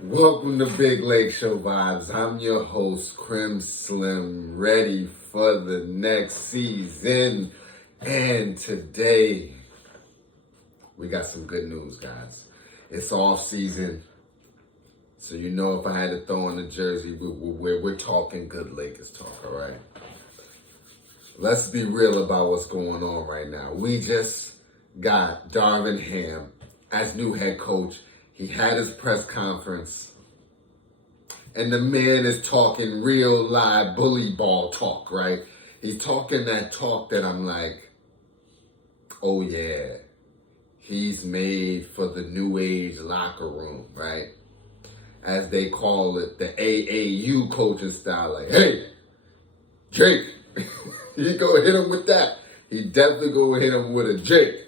Welcome to Big Lake Show Vibes. I'm your host, Crim Slim, ready for the next season. And today, we got some good news, guys. It's off season. So you know if I had to throw on the jersey, we're talking good Lakers talk, all right? Let's be real about what's going on right now. We just got Darvin Ham as new head coach. He had his press conference, and the man is talking real live bully ball talk, right? He's talking that talk that I'm like, oh yeah, he's made for the new age locker room, right? As they call it, the AAU coaching style, like, hey, Jake, he go hit him with that. He definitely go hit him with a Jake.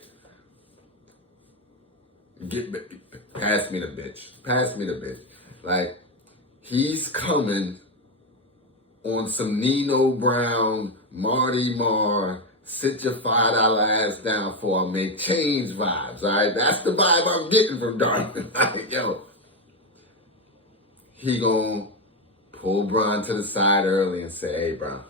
Pass me the bitch. Pass me the bitch. Like, he's coming on some Nino Brown, Marty Marr, sit your $5 ass down for a make change vibes, all right? That's the vibe I'm getting from Darvin. Like, yo, he gonna pull Bron to the side early and say, hey, Bron,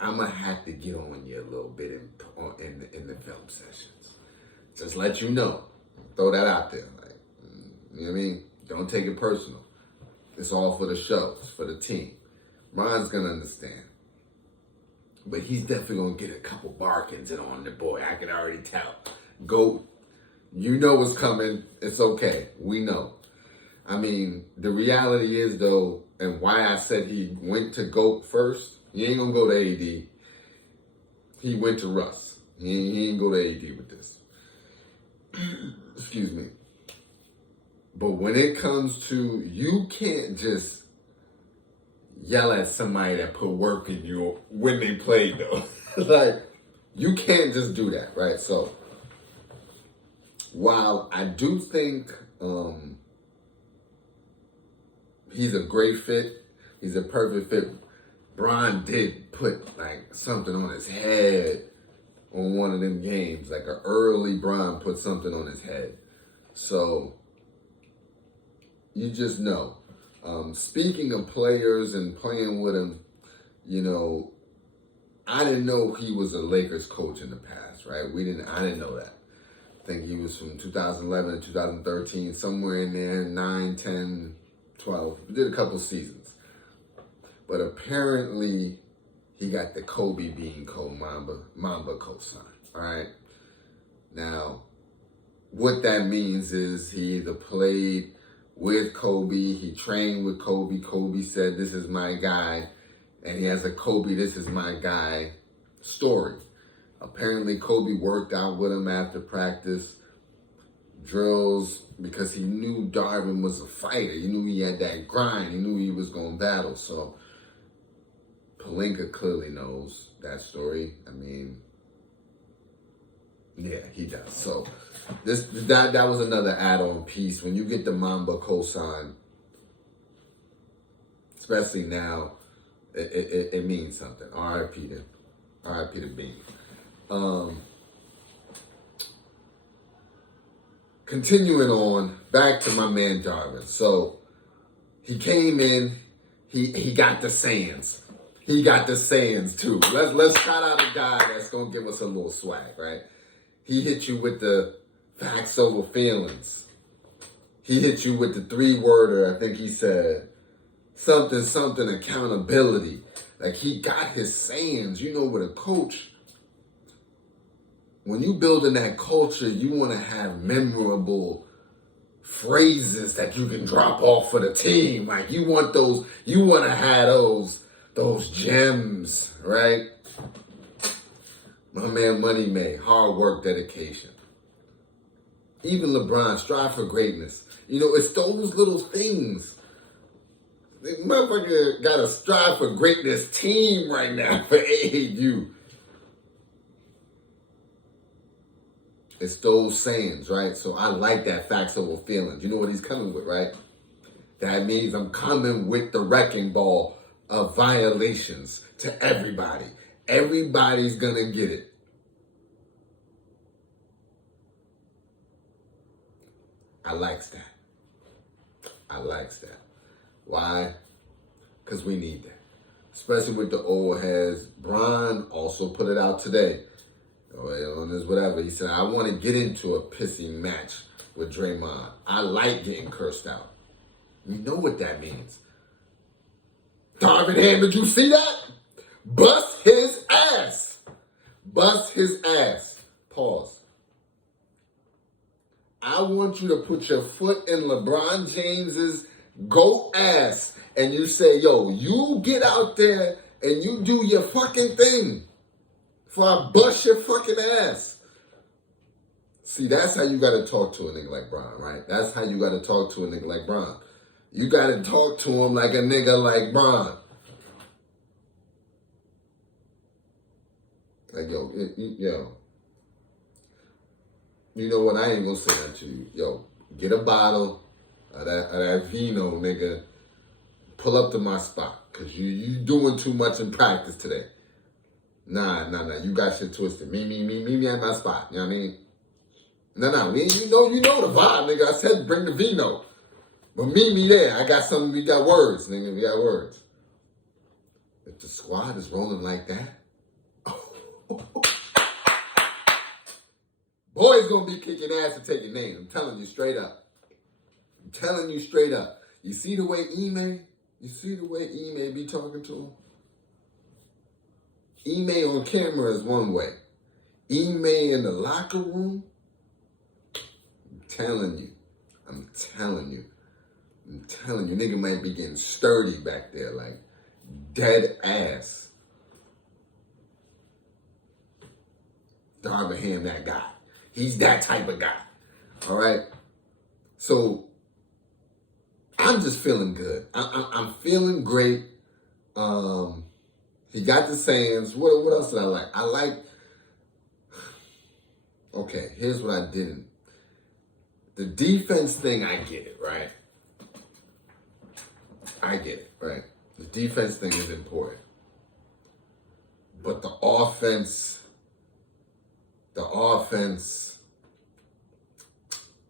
I'm gonna have to get on you a little bit in the film sessions. Just let you know. Throw that out there. Like, you know what I mean? Don't take it personal. It's all for the show. It's for the team. Ron's gonna understand. But he's definitely gonna get a couple barkings in on the boy. I can already tell. Go. You know what's coming. It's okay. We know. I mean, the reality is, though, and why I said he went to GOAT first, he ain't gonna go to AD. He went to Russ. He ain't go to AD with this. Excuse me. But when it comes to, you can't just yell at somebody that put work in you when they play, though. Like, you can't just do that, right? So, while I do think he's a great fit, he's a perfect fit, Bron did put like something on his head on one of them games. Like an early Bron put something on his head. So you just know. Speaking of players and playing with him, you know, I didn't know he was a Lakers coach in the past, right? I didn't know that. I think he was from 2011 to 2013, somewhere in there, 9, 10, 12. We did a couple seasons. But apparently, he got the Kobe Bean Mamba cosign, all right? Now, what that means is he either played with Kobe, he trained with Kobe, Kobe said, this is my guy, and he has a Kobe, this is my guy story. Apparently, Kobe worked out with him after practice, drills, because he knew Darvin was a fighter. He knew he had that grind. He knew he was going to battle. So, Pelinka clearly knows that story. I mean, yeah, he does. So, that was another add-on piece. When you get the Mamba cosign, especially now, it means something. R.I.P. to Bean. Continuing on, back to my man Darvin. So he came in, he got the sayings. He got the sayings too. Let's shout out a guy that's gonna give us a little swag, right? He hit you with the facts over feelings. He hit you with the 3-worder. I think he said something accountability. Like, he got his sayings. You know, with a coach, when you building that culture, you want to have memorable phrases that you can drop off for the team. Like, you want to have those gems, right? My man Money May, hard work, dedication. Even LeBron, strive for greatness. You know, it's those little things. The motherfucker got a strive for greatness team right now for AAU. It's those sayings, right? So I like that facts over feelings. You know what he's coming with, right? That means I'm coming with the wrecking ball of violations to everybody. Everybody's gonna get it. I likes that. I likes that. Why? Because we need that. Especially with the old heads. Bron also put it out today. On his whatever. He said, I want to get into a pissy match with Draymond. I like getting cursed out. You know what that means. Darvin Ham, did you see that? Bust his ass. Bust his ass. Pause. I want you to put your foot in LeBron James's GOAT ass and you say, yo, you get out there and you do your fucking thing before I bust your fucking ass. See, that's how you got to talk to a nigga like Bron, right? That's how you got to talk to a nigga like Bron. You got to talk to him like a nigga like Bron. Like, yo, you know what? I ain't gonna say that to you. Yo, get a bottle of that vino, nigga. Pull up to my spot, cause you doing too much in practice today. Nah. You got shit twisted. Meet me at my spot. You know what I mean? No. You know the vibe, nigga. I said bring the vino, but meet me there. I got something. We got words, nigga. We got words. If the squad is rolling like that. Boy's gonna be kicking ass and taking names. I'm telling you straight up. You see the way Ime be talking to him? Ime on camera is one way. Ime in the locker room, I'm telling you. Nigga might be getting sturdy back there, like dead ass. Darvin Ham, that guy. He's that type of guy. All right? So, I'm just feeling good. I'm feeling great. He got the sayings. What else did I like? Okay, here's what I didn't. The defense thing, I get it, right? The defense thing is important. But the offense,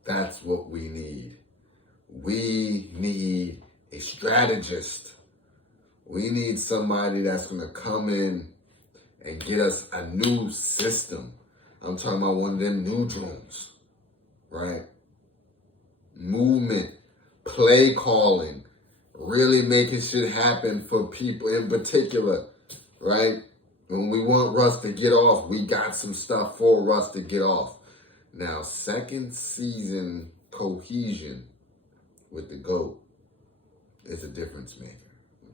that's what we need. We need a strategist. We need somebody that's going to come in and get us a new system. I'm talking about one of them new drones, right? Movement, play calling, really making shit happen for people in particular, right? When we want Russ to get off, we got some stuff for Russ to get off. Now, second season cohesion with the GOAT is a difference maker.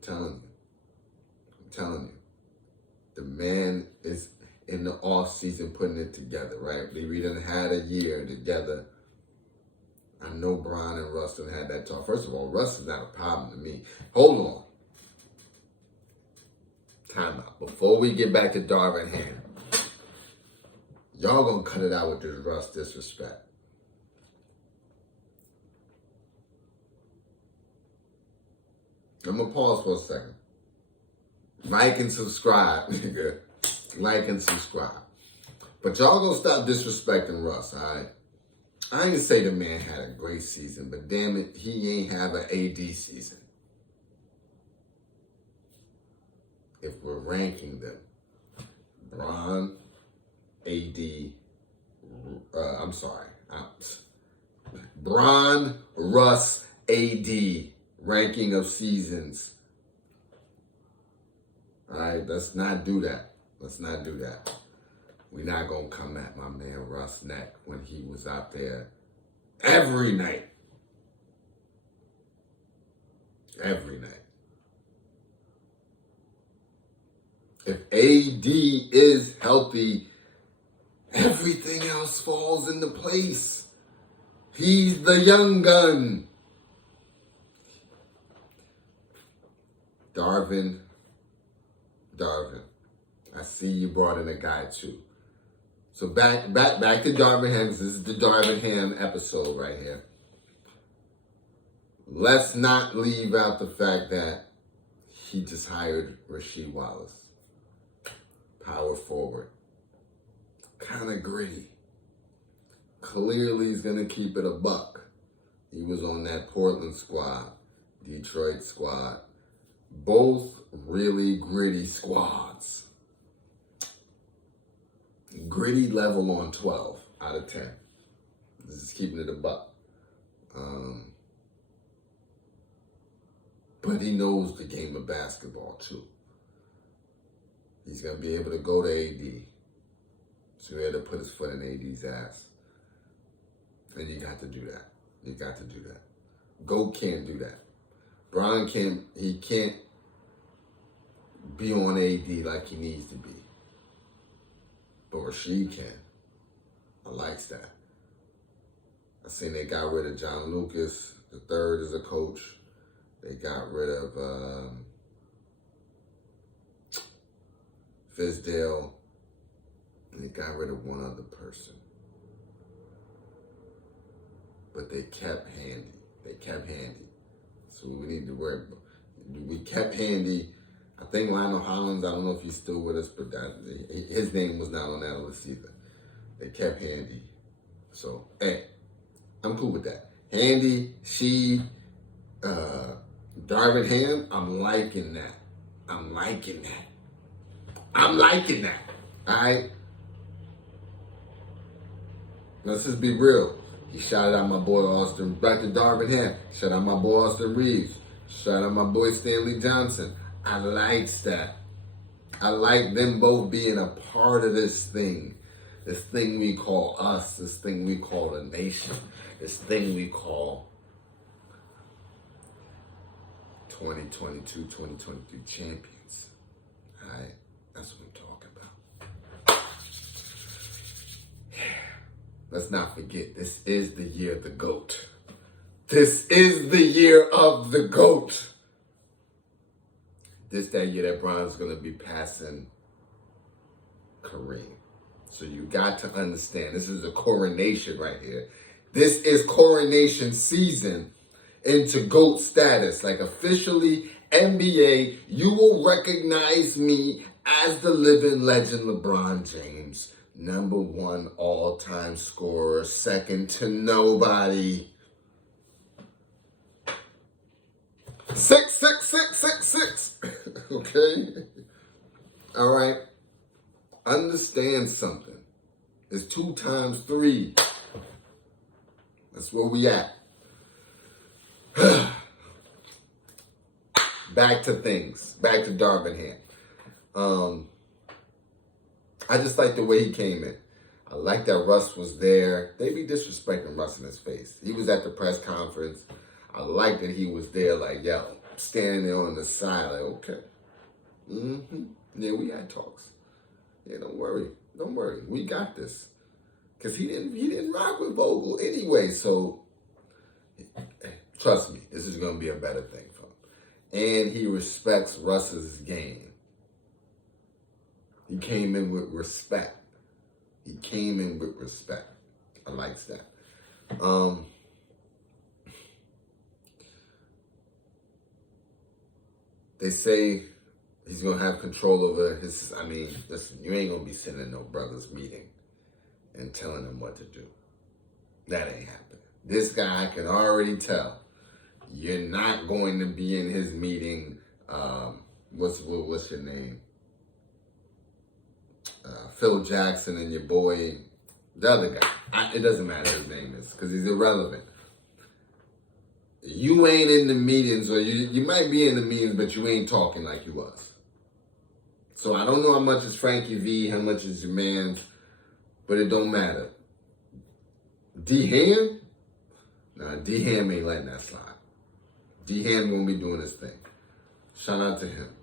I'm telling you. The man is in the off season putting it together, right? We done had a year together. I know Bron and Russ done had that talk. First of all, Russ is not a problem to me. Hold on. Time out. Before we get back to Darvin Ham, y'all gonna cut it out with this Russ disrespect. I'm gonna pause for a second. Like and subscribe, nigga. Like and subscribe. But y'all gonna stop disrespecting Russ, all right? I ain't say the man had a great season, but damn it, he ain't have an AD season. If we're ranking them, Bron, AD, Bron, Russ, AD, ranking of seasons. All right, let's not do that. We're not going to come at my man Russ neck when he was out there every night. If AD is healthy, everything else falls into place. He's the young gun. Darvin, I see you brought in a guy too. So back to Darvin Ham. This is the Darvin Ham episode right here. Let's not leave out the fact that he just hired Rasheed Wallace. Power forward. Kind of gritty. Clearly he's going to keep it a buck. He was on that Portland squad, Detroit squad. Both really gritty squads. Gritty level on 12 out of 10. This is keeping it a buck. But he knows the game of basketball too. He's going to be able to go to AD. So he had to put his foot in AD's ass. And you got to do that. You got to do that. Goat can't do that. Bron can't be on AD like he needs to be. But Rasheed can. I likes that. I seen they got rid of John Lucas, the third as a coach. They got rid of Fizdale. And they got rid of one other person. But they kept Handy. They kept Handy. So we need to worry. We kept Handy. I think Lionel Hollins, I don't know if he's still with us, but his name was not on that list either. They kept Handy. So, hey, I'm cool with that. Handy, Darvin Ham, I'm liking that. I'm liking that. All right? Let's just be real. He shouted out my boy Austin, back to Darvin Ham. Shout out my boy Austin Reeves. Shout out my boy Stanley Johnson. I likes that. I like them both being a part of this thing we call us, this thing we call the nation, this thing we call 2022, 2023 champions. All right? That's what I'm talking about. Let's not forget, this is the year of the GOAT. This is the year of the GOAT. This that year that Bron's going to be passing Kareem. So you got to understand, this is a coronation right here. This is coronation season into GOAT status. Like officially, NBA, you will recognize me as the living legend LeBron James. Number one all-time scorer, second to nobody. 66666. Okay? All right? Understand something. It's 2 times 3. That's where we at. Back to things. Back to Darvin Ham. I just like the way he came in. I like that Russ was there. They be disrespecting Russ in his face. He was at the press conference. I like that he was there, like, yo, standing there on the side, like, okay. Yeah, we had talks. Yeah, don't worry. We got this. Because he didn't rock with Vogel anyway, so trust me, this is going to be a better thing for him. And he respects Russ's game. He came in with respect. I likes that. They say he's going to have control over his, listen, you ain't going to be sitting in no brother's meeting and telling him what to do. That ain't happening. This guy, I can already tell, you're not going to be in his meeting. What's your name? Phil Jackson and your boy, the other guy. It doesn't matter his name is, because he's irrelevant. You ain't in the meetings, or you might be in the meetings, but you ain't talking like you was. So I don't know how much is Frankie V, how much is your man's, but it don't matter. D-Ham? Nah, D-Ham ain't letting that slide. D-Ham gonna be doing his thing. Shout out to him.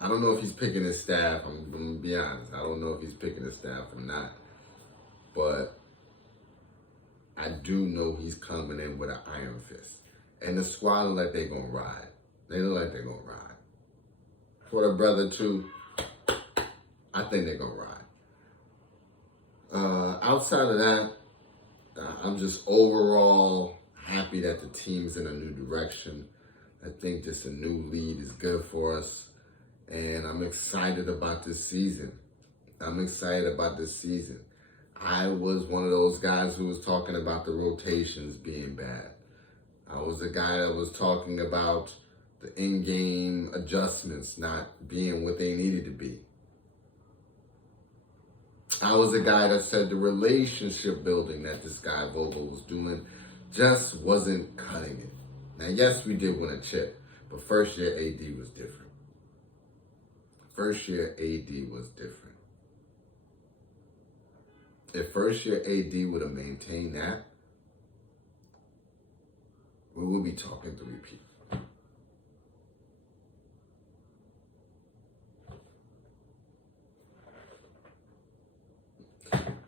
I don't know if he's picking his staff. I'm going to be honest. I don't know if he's picking his staff or not. But I do know he's coming in with an iron fist. And the squad look like they're going to ride. They look like they're going to ride. For the brother, too, I think they're going to ride. Outside of that, I'm just overall happy that the team's in a new direction. I think just a new lead is good for us. And I'm excited about this season. I'm excited about this season. I was one of those guys who was talking about the rotations being bad. I was the guy that was talking about the in-game adjustments not being what they needed to be. I was the guy that said the relationship building that this guy Vogel was doing just wasn't cutting it. Now, yes, we did win a chip, but first year AD was different. First year AD was different. If first year AD would have maintained that, we would be talking to repeat.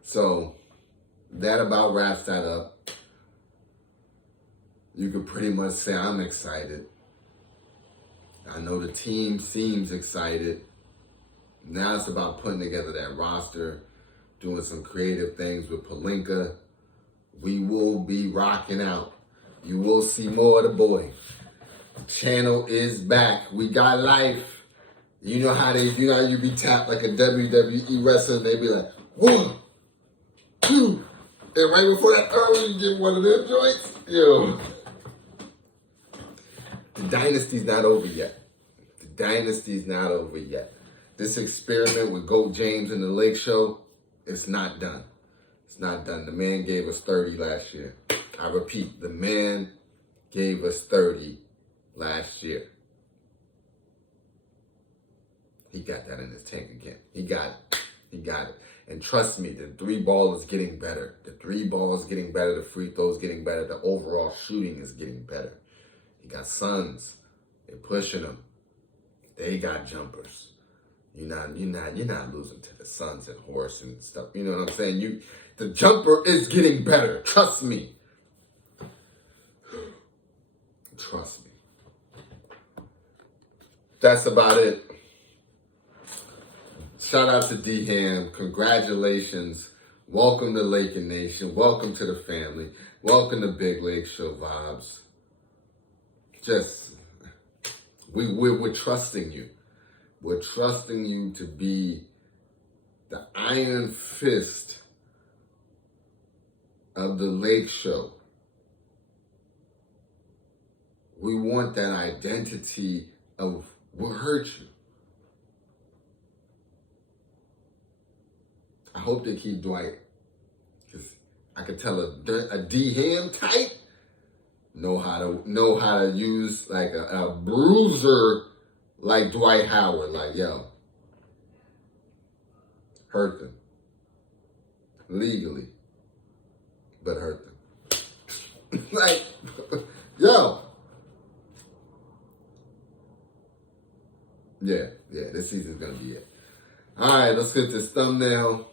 So that about wraps that up. You could pretty much say I'm excited. I know the team seems excited. Now it's about putting together that roster, doing some creative things with Pelinka. We will be rocking out. You will see more of the boy. The channel is back. We got life. You know how you be tapped like a WWE wrestler and they be like, 1, 2. And right before that early, you get one of them joints. Yo. The dynasty's not over yet. The dynasty's not over yet. This experiment with Goat James and the LakeShow, it's not done. It's not done. The man gave us 30 last year. I repeat, the man gave us 30 last year. He got that in his tank again. He got it. He got it. And trust me, the 3-ball is getting better. The 3-ball is getting better. The free throw is getting better. The overall shooting is getting better. He got sons. They're pushing him. They got jumpers. You're not losing to the Suns and Horse and stuff. You know what I'm saying? The jumper is getting better. Trust me. Trust me. That's about it. Shout out to D-Ham. Congratulations. Welcome to Laker Nation. Welcome to the family. Welcome to Big Lake Show Vibes. We're trusting you. We're trusting you to be the iron fist of the Lake Show. We want that identity of what hurt you. I hope they keep Dwight, because I could tell a D-Ham type know how to use like a bruiser like Dwight Howard. Like, yo, hurt them legally, but hurt them. Like, yo. Yeah, this season's gonna be it. All right, let's get this thumbnail.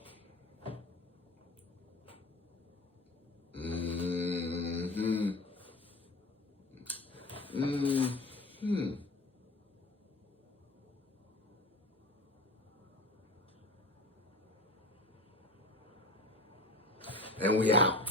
And we out.